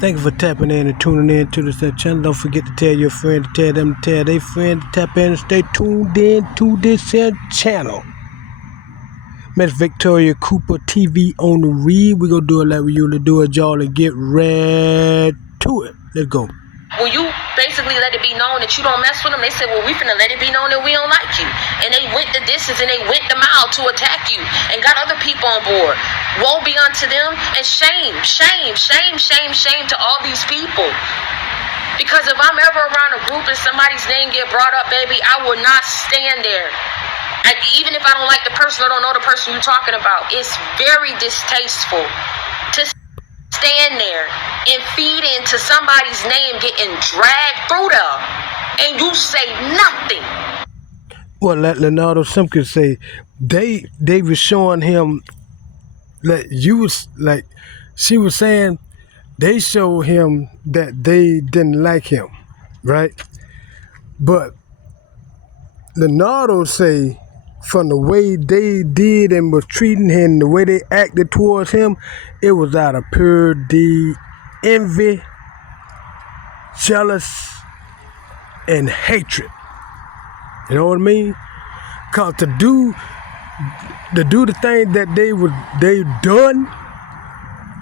Thank you for tapping in and tuning in to this channel. Don't forget to tell your friend, to tell them, to tell their friend to tap in and stay tuned in to this channel. Miss Victoria Cooper TV on the read. We're going to do it like we usually do it, y'all, and get right to it. Let's go. When you basically let it be known that you don't mess with them, they say, well, we finna let it be known that we don't like you. And they went the distance and they went the mile to attack you and got other people on board. Woe be unto them, and shame to all these people. Because if I'm ever around a group and somebody's name get brought up, baby, I will not stand there. Even if I don't like the person or don't know the person you're talking about, it's very distasteful to stand there and feed into somebody's name getting dragged through there, and you say nothing. Well, let Nardo simply say, they were showing him that she was saying they showed him that they didn't like him, right? But Nardo say from the way they did and was treating him, the way they acted towards him, it was out of pure envy, jealous, and hatred. You know what I mean? Cause to do the thing that they done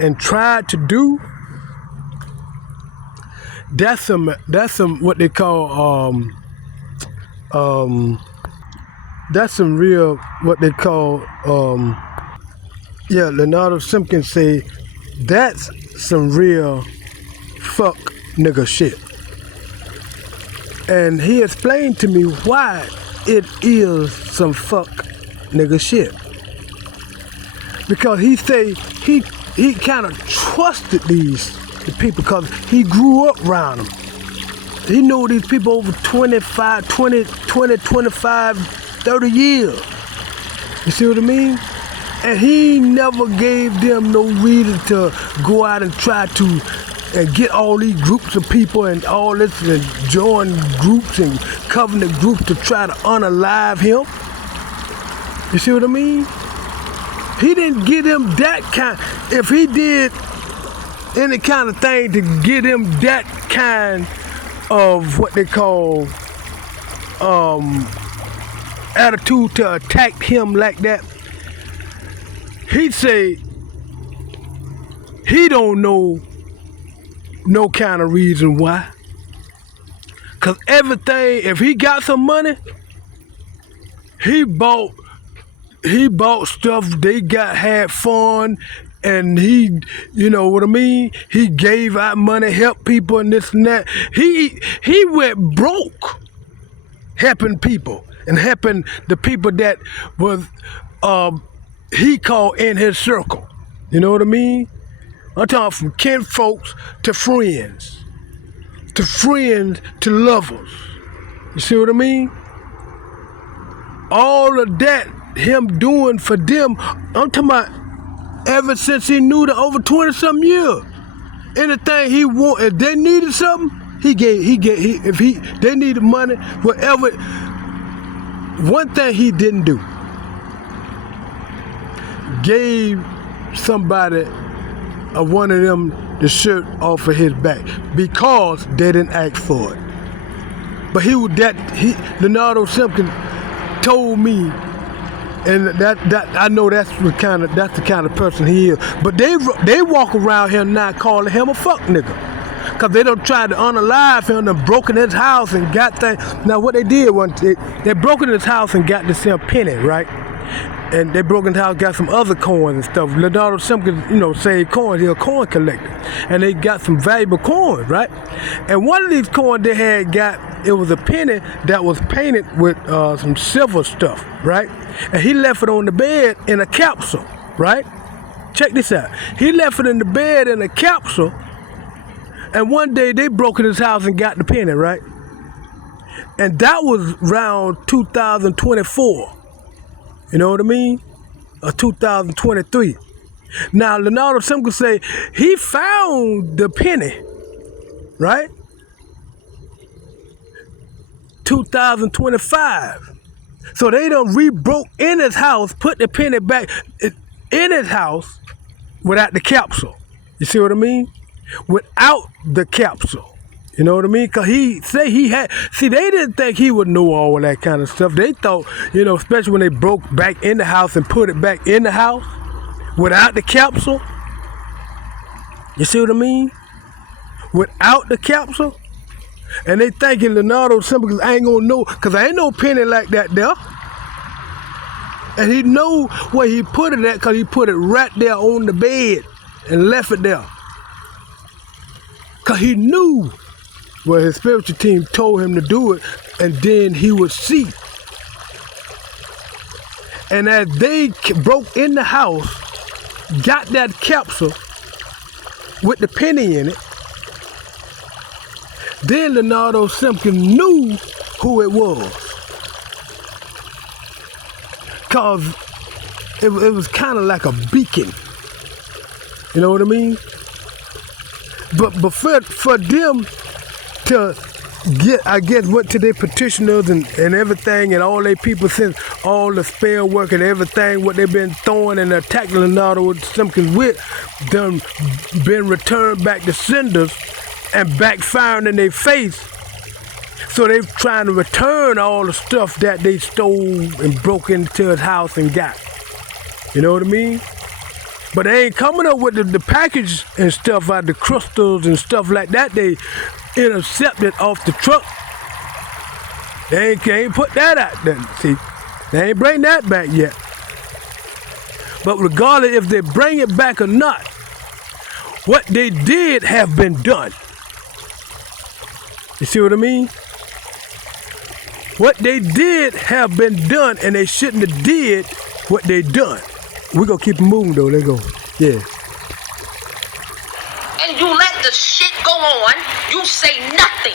and tried to do, that's some what they call that's some real what they call Leonardo Simpkins say that's some real fuck nigga shit. And he explained to me why it is some fuck nigga shit. Because he say he kind of trusted the people because he grew up around them. He knew these people over 20, 25, 30 years. You see what I mean? And he never gave them no reason to go out and try to and get all these groups of people and all this and join groups and covenant groups to try to unalive him. You see what I mean? He didn't give him that kind. If he did any kind of thing to give him that kind of what they call attitude to attack him like that, he'd say he don't know no kind of reason why. Cause everything, if he got some money, he bought stuff, they had fun, and he, you know what I mean? He gave out money, helped people and this and that. He went broke helping people and helping the people that was he called in his circle. You know what I mean? I'm talking from kin folks to friends to lovers. You see what I mean? All of that him doing for them, I'm talking about ever since he knew the over 20-something years. Anything he want, if they needed something, he gave, if they needed money, whatever. One thing he didn't do, gave somebody one of them the shirt off of his back because they didn't ask for it. But Leonardo Simpkins told me, and that I know that's the kind of person he is. But they walk around here now calling him a fuck nigga, cause they done tried to unalive him and broken his house and got things. Now what they did was they broke in his house and got this penny, right? And they broke into the house, got some other coins and stuff. Leonardo Simpkins, saved coins. He's a coin collector. And they got some valuable coins, right? And one of these coins they had it was a penny that was painted with some silver stuff, right? And he left it on the bed in a capsule, right? Check this out. He left it in the bed in a capsule, and one day they broke in his house and got the penny, right? And that was around 2024. You know what I mean? Or 2023. Now, Leonardo Simpkins say he found the penny, right? 2025. So they done re-broke in his house, put the penny back in his house without the capsule. You see what I mean? without the capsule. You know what I mean? Because he say he had, see, they didn't think he would know all of that kind of stuff. They thought, especially when they broke back in the house and put it back in the house without the capsule. You see what I mean? Without the capsule. And they thinking Nardo simple because I ain't gonna know, because I ain't no penny like that there. And he know where he put it at because he put it right there on the bed and left it there. Because he knew where his spiritual team told him to do it, and then he would see. And as they broke in the house, got that capsule with the penny in it, then Nardo Simpkins knew who it was. Because it was kind of like a beacon. You know what I mean? But for them to get, I guess, went to their petitioners and everything, and all their people, since all the spell work and everything, what they've been throwing and attacking Nardo Simpkins with, done been returned back to cinders and backfiring in their face. So they're trying to return all the stuff that they stole and broke into his house and got. You know what I mean? But they ain't coming up with the package and stuff out, the crystals and stuff like that. They intercepted off the truck. They ain't put that out there. See, they ain't bring that back yet. But regardless if they bring it back or not, what they did have been done. You see what I mean? What they did have been done, and they shouldn't have did what they done. We're gonna keep it moving though, let's go. Yeah. And you let the shit go on, you say nothing.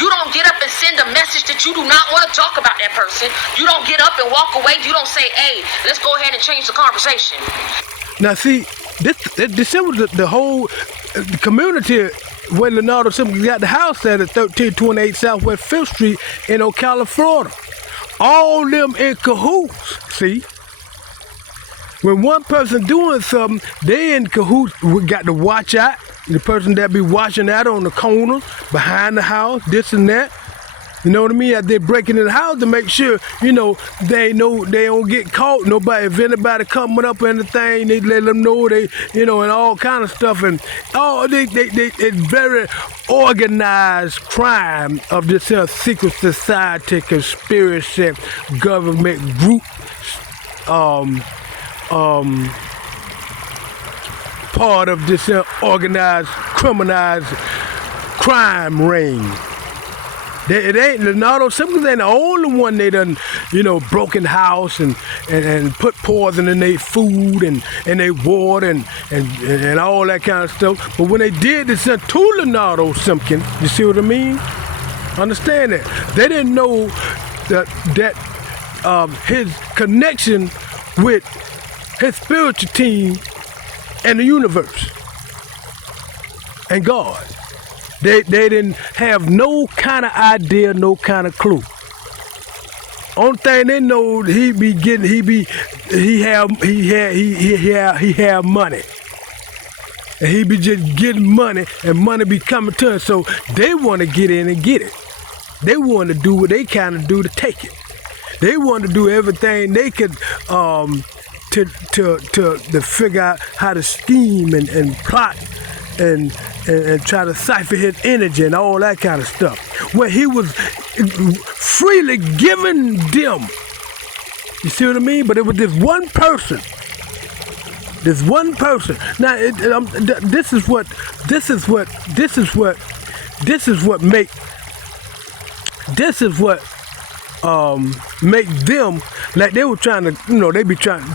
You don't get up and send a message that you do not want to talk about that person. You don't get up and walk away. You don't say, hey, let's go ahead and change the conversation. Now see, this was the whole community where Nardo Simpkins got the house at 1328 Southwest 5th Street in Ocala, Florida. All them in cahoots, see? When one person doing something, they in cahoots. We got to watch out. The person that be watching out on the corners, behind the house, this and that. You know what I mean? As they breaking in the house to make sure, they know they don't get caught. Nobody, if anybody coming up or anything, they let them know they, and all kind of stuff. And it's very organized crime of this secret society, conspiracy, government group, part of this organized, criminalized crime ring. It ain't, Nardo Simpkins ain't the only one they done, broken house and put poison in their food and their water and all that kind of stuff. But when they did this to Nardo Simpkins, you see what I mean? Understand that. They didn't know that his connection with his spiritual team and the universe and God. They didn't have no kind of idea, no kind of clue. Only thing they know, he have money, and he be just getting money, and money be coming to him. So they want to get in and get it. They want to do what they kind of do to take it. They want to do everything they could to figure out how to scheme and plot and try to cipher his energy and all that kind of stuff. Where he was freely giving them. You see what I mean? But it was this one person. This one person. Now, this is what make them, like they were trying to, they be trying to,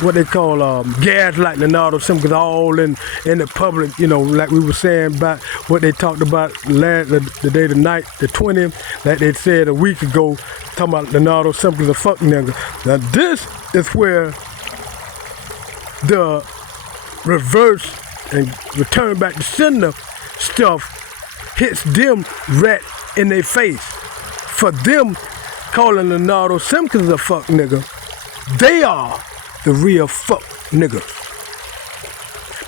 what they call gaslight Nardo Simpkins all in the public, like we were saying about what they talked about the day, the night, the 20th, like they said a week ago, talking about Nardo Simpkins a fuck nigga. Now this is where the reverse and return back to sender stuff hits them right in their face. For them calling Nardo Simpkins a fuck nigga, they are the real fuck niggas.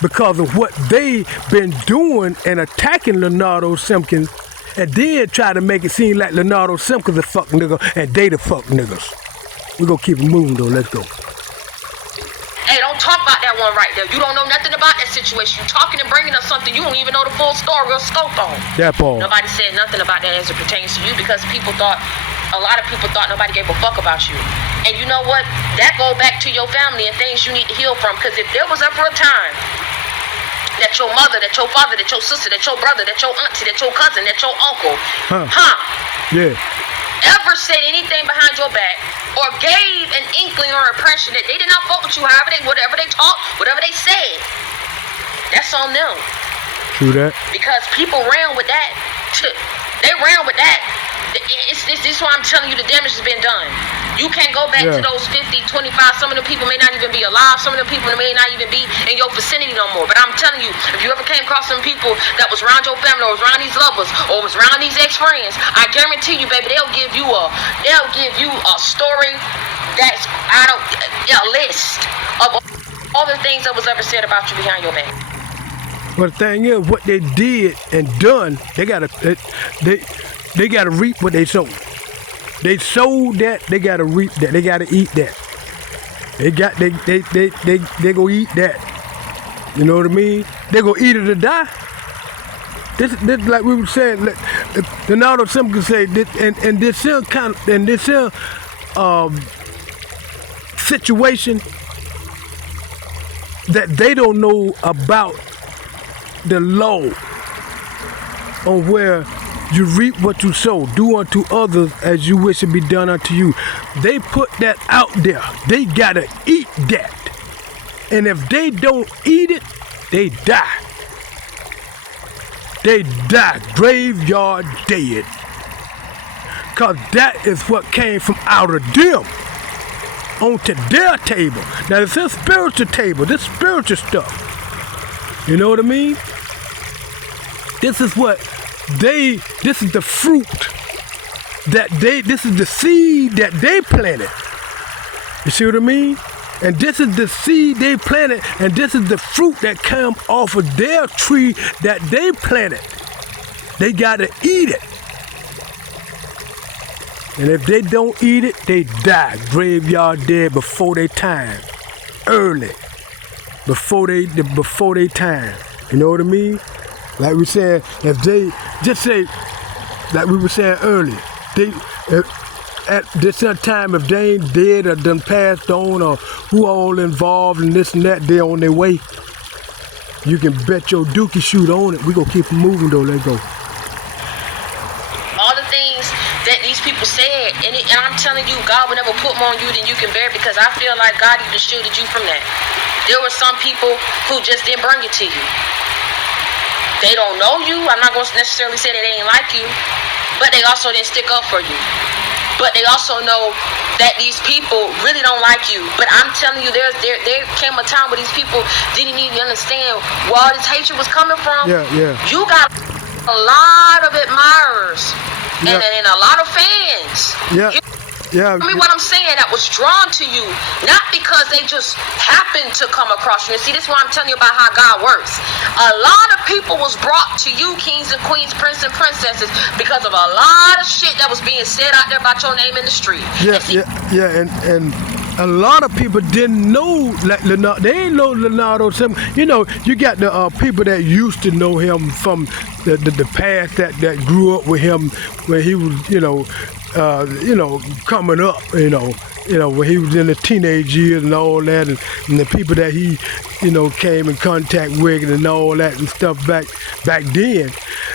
because of what they been doing and attacking Leonardo Simpkins, and then try to make it seem like Leonardo Simpkins a fuck nigga and they the fuck niggas. We gonna keep it moving though. Let's go. Hey, don't talk about that one right there. You don't know nothing about that situation. You talking and bringing up something you don't even know the full story or scope on. That part. Nobody said nothing about that as it pertains to you because a lot of people thought nobody gave a fuck about you. And you know what? That go back to your family and things you need to heal from. Because if there was ever a time that your mother, that your father, that your sister, that your brother, that your auntie, that your cousin, that your uncle, Yeah. ever said anything behind your back or gave an inkling or impression that they did not fuck with you, whatever they taught, whatever they said, that's on them. True that. Because people ran with that. They ran with that. This is why I'm telling you the damage has been done. You can't go back to those 50, 25. Some of the people may not even be alive. Some of the people may not even be in your vicinity no more. But I'm telling you, if you ever came across some people that was around your family or was around these lovers or was around these ex-friends, I guarantee you, baby, they'll give you a story that's a list of all the things that was ever said about you behind your back. But the thing is, what they did and done, they gotta reap what they sowed. They sowed that, they gotta reap that, they gotta eat that. They gonna eat that. You know what I mean? They gonna eat it or die. This like we were saying, Nardo Simpkins say this, and this situation that they don't know about the law on where you reap what you sow, do unto others as you wish it be done unto you. They put that out there. They gotta eat that. And if they don't eat it, they die. They die, graveyard dead. Cause that is what came from out of them onto their table. Now it's a spiritual table, this spiritual stuff. You know what I mean? This is the fruit this is the seed that they planted. You see what I mean? And this is the seed they planted, and this is the fruit that come off of their tree that they planted. They gotta eat it. And if they don't eat it, they die. Graveyard dead before their time. Early. Before they time. You know what I mean? Like we said, if they just say, like we were saying earlier, at this time, if they ain't dead or done passed on or who all involved in this and that, they on their way. You can bet your dookie shoot on it. We gonna keep moving though. Let go. All the things that these people said, and I'm telling you, God will never put more on you than you can bear, because I feel like God even shielded you from that. There were some people who just didn't bring it to you. They don't know you. I'm not going to necessarily say that they ain't like you, but they also didn't stick up for you. But they also know that these people really don't like you. But I'm telling you, there came a time where these people didn't even understand where all this hatred was coming from. Yeah. You got a lot of admirers and a lot of fans. Yeah. I mean, what I'm saying, that was drawn to you, not because they just happened to come across you. And see, this is why I'm telling you about how God works. A lot of people was brought to you, kings and queens, princes and princesses, because of a lot of shit that was being said out there about your name in the street. And a lot of people didn't know like Leonardo. They ain't know Leonardo Simpkins. You know, you got the people that used to know him from the past that grew up with him when he was, coming up, when he was in the teenage years and all that, and the people that he, came in contact with and all that and stuff back then.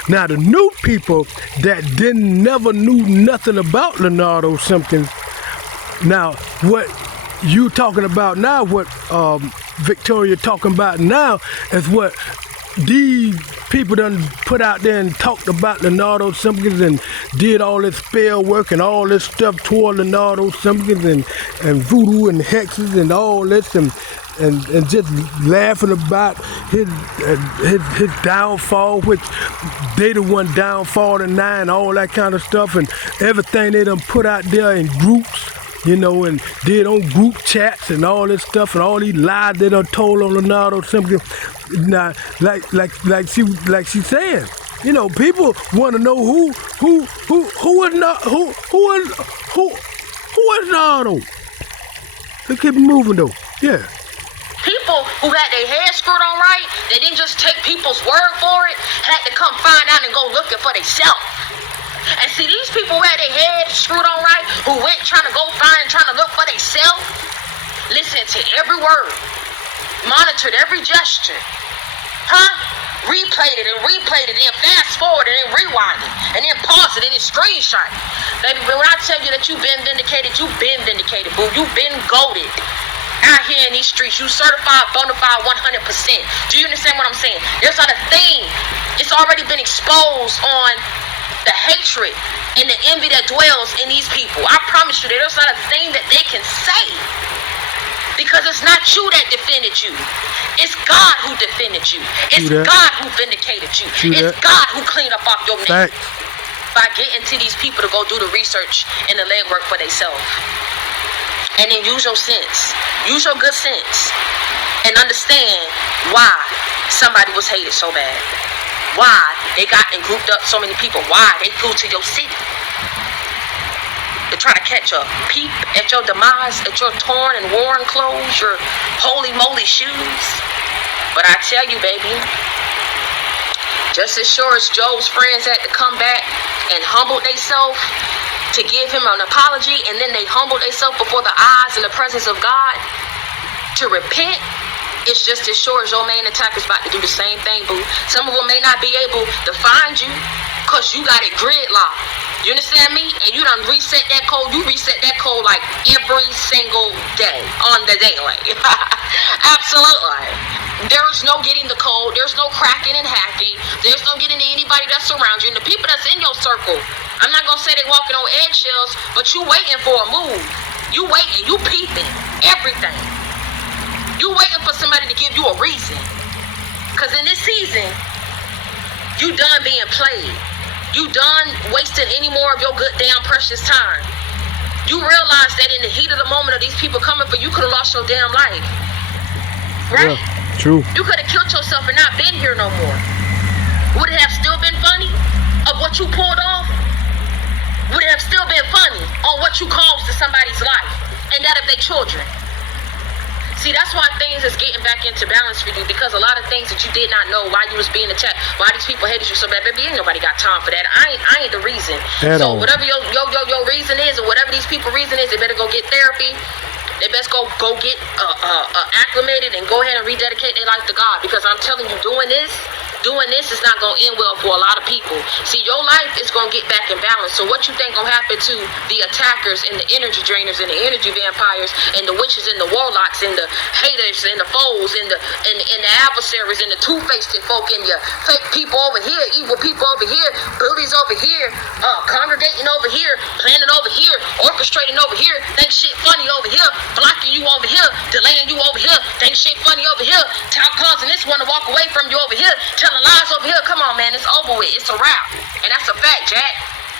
Now the new people that never knew nothing about Leonardo Simpkins. Now what you talking about now, what Victoria talking about now, is what these people done put out there and talked about Nardo Simpkins and did all this spell work and all this stuff toward Nardo Simpkins and voodoo and hexes and all this and just laughing about his downfall, which they the one downfall and all that kind of stuff, and everything they done put out there in groups you know, and did on group chats and all this stuff and all these lies they done told on Nardo simply. Now, like she said, you know, people want to know who is Nardo. Let's keep moving though. Yeah. People who had their heads screwed on right, they didn't just take people's word for it, had to come find out and go looking for themselves. And see, these people who had their heads screwed on right, who went trying to go find, trying to look for themselves, listened to every word, monitored every gesture, replayed it and then fast forward and then rewind it and then pause it and then screenshot it. Baby, when I tell you that you've been vindicated, boo. You've been goated. Out here in these streets, you certified, bona fide, 100%. Do you understand what I'm saying? There's not a thing. It's already been exposed on the hatred and the envy that dwells in these people. I promise you, there's not a thing that they can say. Because it's not you that defended you. It's God who defended you. It's God who vindicated you. It's God who cleaned up off your name. By getting to these people to go do the research and the legwork for themselves. And then use your sense. Use your good sense. And understand why somebody was hated so bad. Why they got and grouped up so many people. Why they flew to your city. To try to catch a peep at your demise, at your torn and worn clothes, your holy moly shoes. But I tell you, baby, just as sure as Job's friends had to come back and humble themselves to give him an apology, and then they humbled themselves before the eyes and the presence of God to repent, it's just as sure as your main attacker's about to do the same thing, boo. Some of them may not be able to find you because you got it gridlocked. You understand me? And you done reset that code. You reset that code like every single day on the daily. Absolutely. There's no getting the code. There's no cracking and hacking. There's no getting to anybody that's around you. And the people that's in your circle, I'm not going to say they walking on eggshells, but you waiting for a move. You waiting. You peeping. Everything. You waiting for somebody to give you a reason. Because in this season, you done being played. You done wasting any more of your good damn precious time. You realize that in the heat of the moment of these people coming for you, could have lost your damn life. Right? Yeah, true. You could have killed yourself and not been here no more. Would it have still been funny of what you pulled off? Would it have still been funny on what you caused to somebody's life and that of their children? See, that's why things is getting back into balance for you, because a lot of things that you did not know why you was being attacked, why these people hated you so bad, baby, ain't nobody got time for that. I ain't the reason. So whatever your reason is, or whatever these people reason is, they better go get therapy. They best go get acclimated and go ahead and rededicate their life to God, because I'm telling you, doing this is not going to end well for a lot of people. See, your life is going to get back in balance. So what you think going to happen to the attackers and the energy drainers and the energy vampires and the witches and the warlocks and the haters and the foes and the adversaries and the two-faced folk and your fake people over here, evil people over here, bullies over here, congregating over here, planning over here, orchestrating over here, think shit funny over here, blocking you over here, delaying you over here, think shit funny over here, causing this one to walk away from you over here, telling lies over here. Come on, man, it's over with. It's a wrap. And that's a fact, Jack.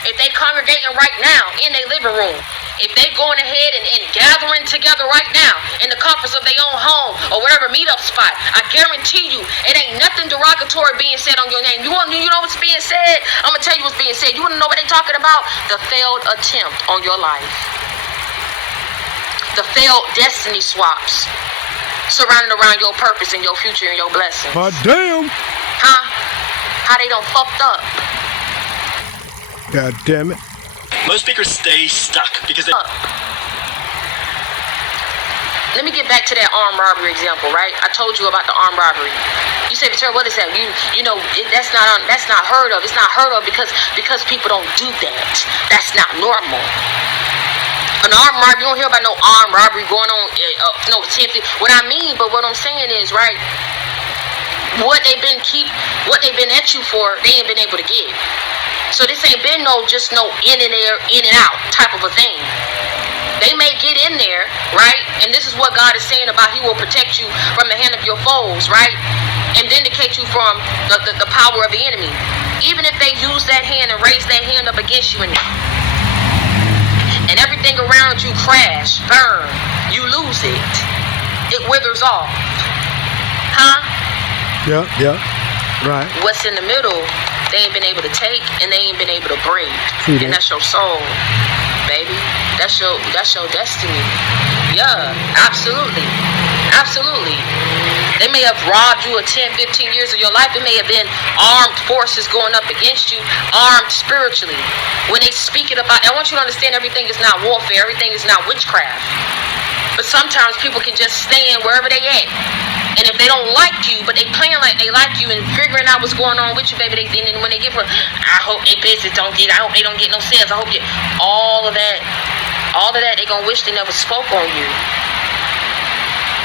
If they congregating right now in their living room, if they going ahead and gathering together right now in the comforts of their own home or whatever meetup spot, I guarantee you it ain't nothing derogatory being said on your name. You know what's being said? I'm going to tell you what's being said. You want to know what they talking about? The failed attempt on your life. The failed destiny swaps surrounded around your purpose and your future and your blessings. Oh, damn. Huh? How they done fucked up. God damn it. Most speakers stay stuck because they... Let me get back to that armed robbery example, right? I told you about the armed robbery. You say, Victoria, what is that? You know, that's not heard of. It's not heard of because people don't do that. That's not normal. An armed robbery, you don't hear about no armed robbery going on, no attempted. What I mean, but what I'm saying is, right, what they've been at you for, they ain't been able to give. So this ain't been no in and out type of a thing. They may get in there, right? And this is what God is saying about He will protect you from the hand of your foes, right? And vindicate you from the power of the enemy. Even if they use that hand and raise that hand up against you and everything around you crash, burn, you lose it. It withers off. Huh? Yeah. Right. What's in the middle, they ain't been able to take and they ain't been able to bring. See and that? that's your soul, baby. That's your destiny. Yeah, absolutely. Absolutely. They may have robbed you of 10, 15 years of your life. It may have been armed forces going up against you, armed spiritually. When they speak it about, I want you to understand everything is not warfare. Everything is not witchcraft. But sometimes people can just stand wherever they at. And if they don't like you, but they playing like they like you and figuring out what's going on with you, baby, and then when they get for, I hope they business don't get, I hope they don't get no sales. I hope you, all of that, they gonna wish they never spoke on you.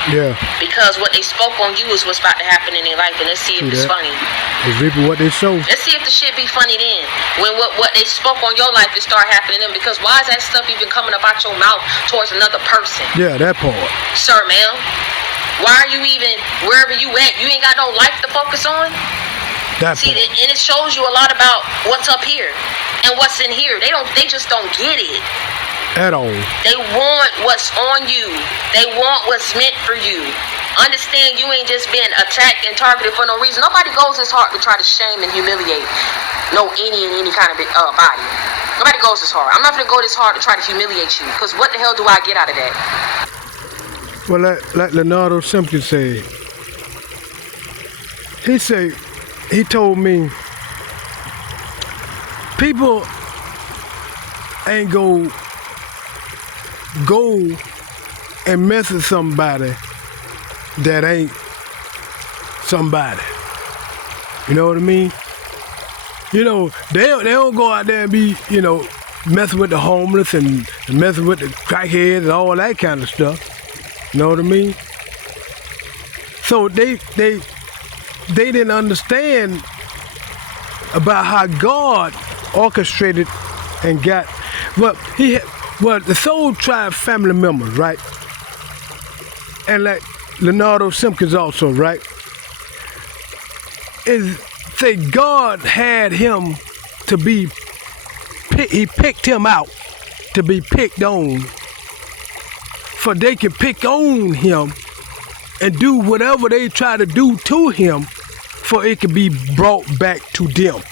Yeah. Because what they spoke on you is what's about to happen in their life, and let's see if it's funny. It's reaping what they sow. Let's see if the shit be funny then. When what they spoke on your life, it start happening to them. Because why is that stuff even coming up out your mouth towards another person? Yeah, that part. Sir, ma'am. Why are you even wherever you at? You ain't got no life to focus on? That See, part. and it shows you a lot about what's up here and what's in here. They just don't get it. At all. They want what's on you. They want what's meant for you. Understand you ain't just been attacked and targeted for no reason. Nobody goes this hard to try to shame and humiliate any kind of body. Nobody goes this hard. I'm not going to go this hard to try to humiliate you, because what the hell do I get out of that? Well, like Nardo Simpkins said, he told me, people ain't go and mess with somebody that ain't somebody. You know what I mean? You know, they don't go out there and be, you know, messing with the homeless and messing with the crackheads and all that kind of stuff. You know what I mean? So they didn't understand about how God orchestrated and got the Soul Tribe family members, right? And like Nardo Simpkins also, right? Say God had him to be, he picked him out to be picked on, for they can pick on him and do whatever they try to do to him, for it can be brought back to them.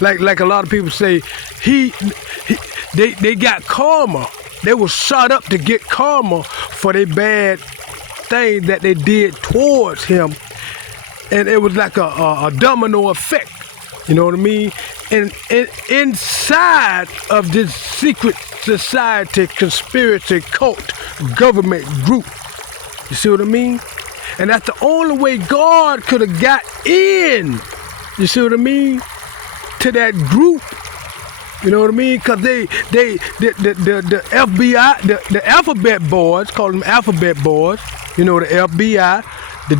Like a lot of people say, they got karma. They were shot up to get karma for their bad thing that they did towards him, and it was like a domino effect. You know what I mean? And inside of this secret society, conspiracy, cult, government group, you see what I mean? And that's the only way God could have got in, you see what I mean, to that group. You know what I mean? Because the FBI, the alphabet boys, call them alphabet boys, you know, the FBI, the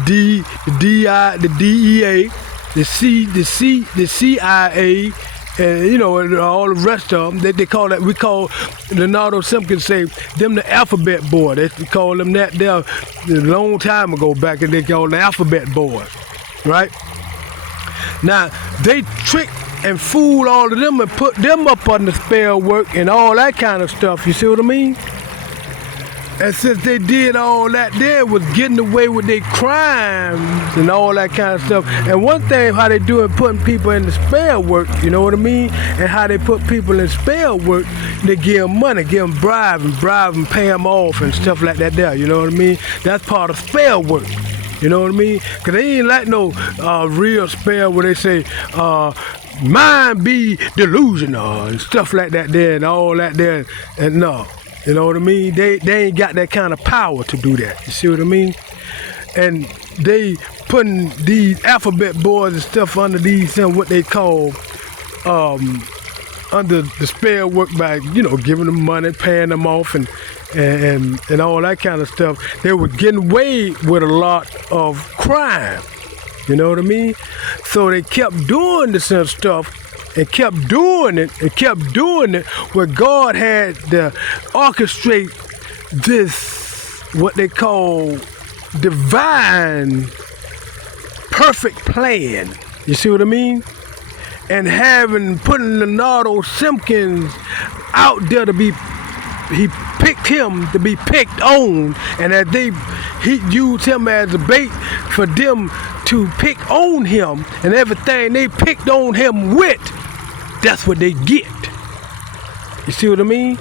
DI, the DEA, the CIA, and you know, and all the rest of them. They call that, we call, Nardo Simpkins say, them the alphabet boys. They call them that there a long time ago back, and they call them the alphabet boys, right? Now, they tricked and fooled all of them and put them up on the spell work and all that kind of stuff, you see what I mean? And since they did all that, they was getting away with their crimes and all that kind of stuff. And one thing, how they do it, putting people in the spell work, you know what I mean? And how they put people in spell work, they give them money, give them bribe and pay them off and stuff like that there, you know what I mean? That's part of spell work, you know what I mean? Because they ain't like no real spell where they say, mind be delusional and stuff like that there and all that there, and no. You know what I mean? They ain't got that kind of power to do that. You see what I mean? And they putting these alphabet boys and stuff under these, what they call, under the spell work by, you know, giving them money, paying them off and all that kind of stuff. They were getting away with a lot of crime. You know what I mean? So they kept doing this and stuff, and kept doing it, where God had to orchestrate this, what they call divine perfect plan. You see what I mean? and putting Nardo Simpkins out there to be, he picked him to be picked on, and that he used him as a bait for them to pick on him, and everything they picked on him with, that's what they get. You see what I mean?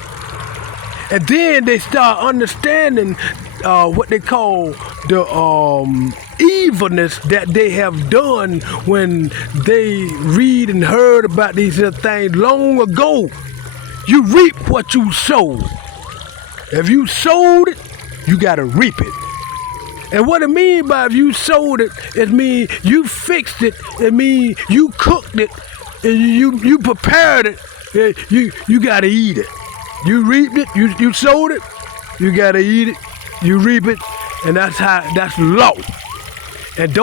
And then they start understanding what they call the evilness that they have done when they read and heard about these things long ago. You reap what you sowed. If you sowed it, you gotta reap it. And what it mean by if you sowed it mean you fixed it. It mean you cooked it, and you prepared it. You gotta eat it. You reaped it. You sowed it. You gotta eat it. You reap it, and that's law. And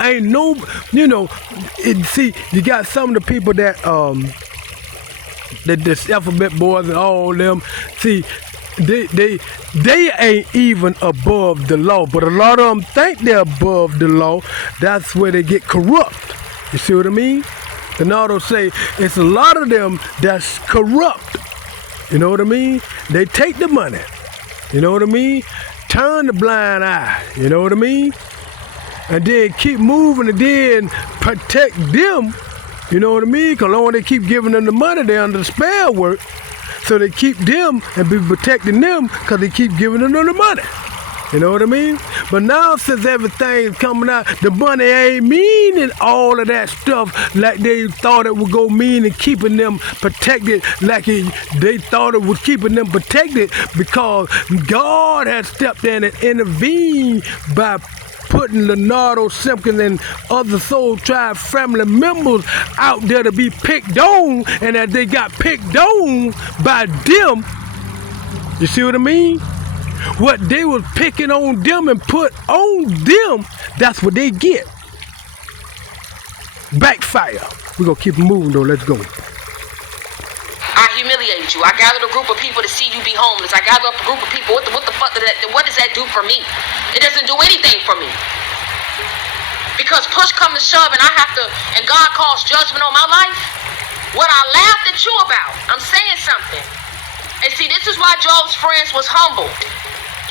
ain't no, see, you got some of the people that this alphabet boys and all them. See, they ain't even above the law, but a lot of them think they're above the law. That's where they get corrupt. You see what I mean? The Nardo say it's a lot of them that's corrupt. You know what I mean? They take the money. You know what I mean? Turn the blind eye. You know what I mean? And then keep moving and then protect them. You know what I mean? Because long as they keep giving them the money, they're under the spell work. So they keep them and be protecting them because they keep giving them the money. You know what I mean? But now since everything's coming out, the money ain't meaning all of that stuff like they thought it would go mean and keeping them protected like they thought it was keeping them protected, because God has stepped in and intervened by putting Nardo Simpkins and other Soul Tribe family members out there to be picked on, and that they got picked on by them. You see what I mean? What they was picking on them and put on them, that's what they get. Backfire. We're gonna keep moving though, let's go. I humiliated you. I gathered a group of people to see you be homeless. I gathered up a group of people. What the fuck what does that do for me? It doesn't do anything for me. Because push come to shove and God calls judgment on my life. What I laughed at you about, I'm saying something. And see, this is why Job's friends was humbled.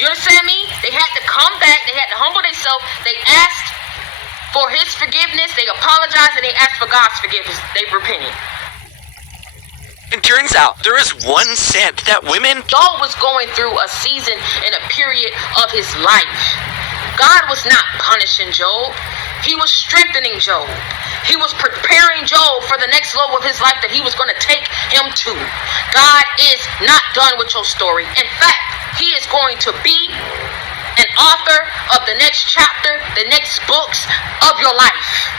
You understand me? They had to come back. They had to humble themselves. They asked for his forgiveness. They apologized, and they asked for God's forgiveness. They repented. It turns out there is one scent that women... Job was going through a season and a period of his life. God was not punishing Job. He was strengthening Job. He was preparing Job for the next level of his life that he was going to take him to. God is not done with your story. In fact, he is going to be an author of the next chapter, the next books of your life.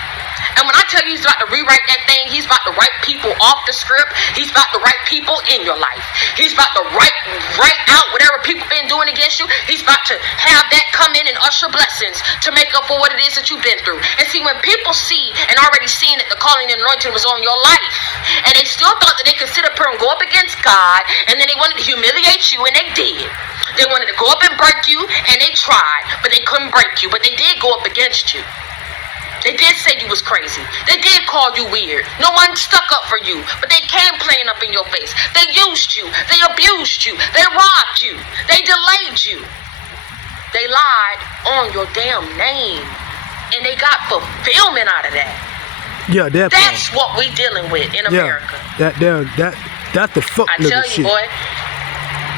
And when I tell you he's about to rewrite that thing, he's about to write people off the script. He's about to write people in your life. He's about to write out whatever people been doing against you. He's about to have that come in and usher blessings to make up for what it is that you've been through. And see, when people see and already seen that the calling and anointing was on your life, and they still thought that they could sit up here and go up against God, and then they wanted to humiliate you, and they did. They wanted to go up and break you, and they tried, but they couldn't break you. But they did go up against you. They did say you was crazy. They did call you weird. No one stuck up for you, but they came playing up in your face. They used you. They abused you. They robbed you. They delayed you. They lied on your damn name, and they got fulfillment out of that. Yeah, that's what we dealing with in America. That's the fuck I tell you, boy.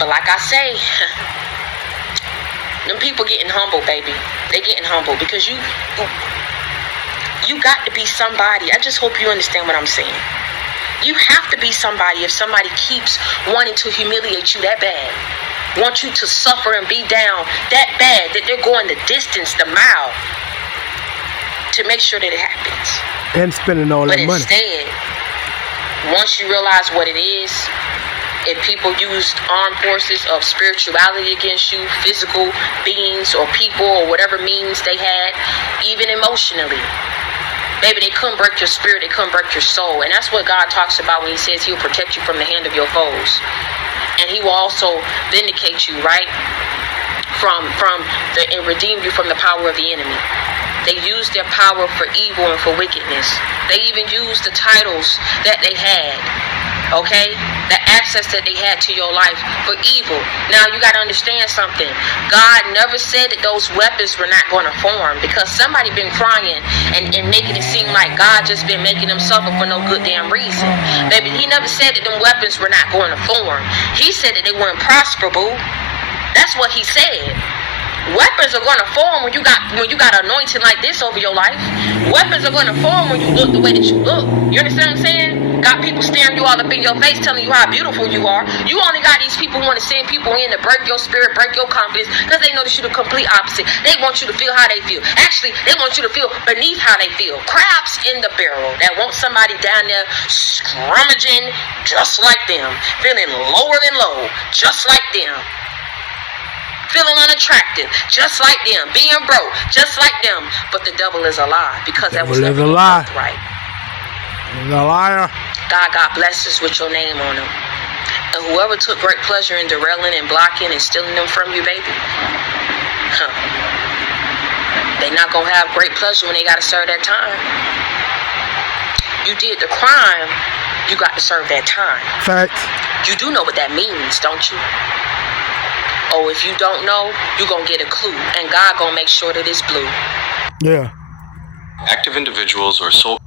But like I say, them people getting humble, baby. They getting humble because you got to be somebody. I just hope you understand what I'm saying. You have to be somebody if somebody keeps wanting to humiliate you that bad. Want you to suffer and be down that bad that they're going the distance, the mile to make sure that it happens. And spending all that money. But instead, once you realize what it is, if people used armed forces of spirituality against you, physical beings or people or whatever means they had, even emotionally, baby, they couldn't break your spirit, they couldn't break your soul. And that's what God talks about when he says he'll protect you from the hand of your foes. And he will also vindicate you, right? And redeem you from the power of the enemy. They used their power for evil and for wickedness. They even used the titles that they had, okay? The access that they had to your life for evil. Now, you got to understand something. God never said that those weapons were not going to form, because somebody been crying and making it seem like God just been making them suffer for no good damn reason. Baby, he never said that them weapons were not going to form. He said that they weren't prosperable. That's what he said. Weapons are going to form when you got anointing like this over your life. Weapons are going to form when you look the way that you look. You understand what I'm saying? Got people staring you all up in your face, telling you how beautiful you are. You only got these people who want to send people in to break your spirit, break your confidence, because they know that you're the complete opposite. They want you to feel how they feel. Actually, they want you to feel beneath how they feel. Crabs in the barrel that want somebody down there scrummaging just like them, feeling lower than low, just like them. Feeling unattractive, just like them. Being broke, just like them. But the devil is a lie, because that was never right. He's a liar. God got blessings with your name on them. And whoever took great pleasure in derailing and blocking and stealing them from you, baby, they not gonna have great pleasure when they gotta serve that time. You did the crime, you got to serve that time. Facts. You do know what that means, don't you? Oh, if you don't know, you're going to get a clue. And God going to make sure that it's blue. Yeah. Active individuals or soul.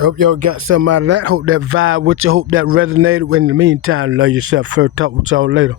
Hope y'all got something out of that. Hope that vibe with you. Hope that resonated. In the meantime, love yourself. First, talk with y'all later.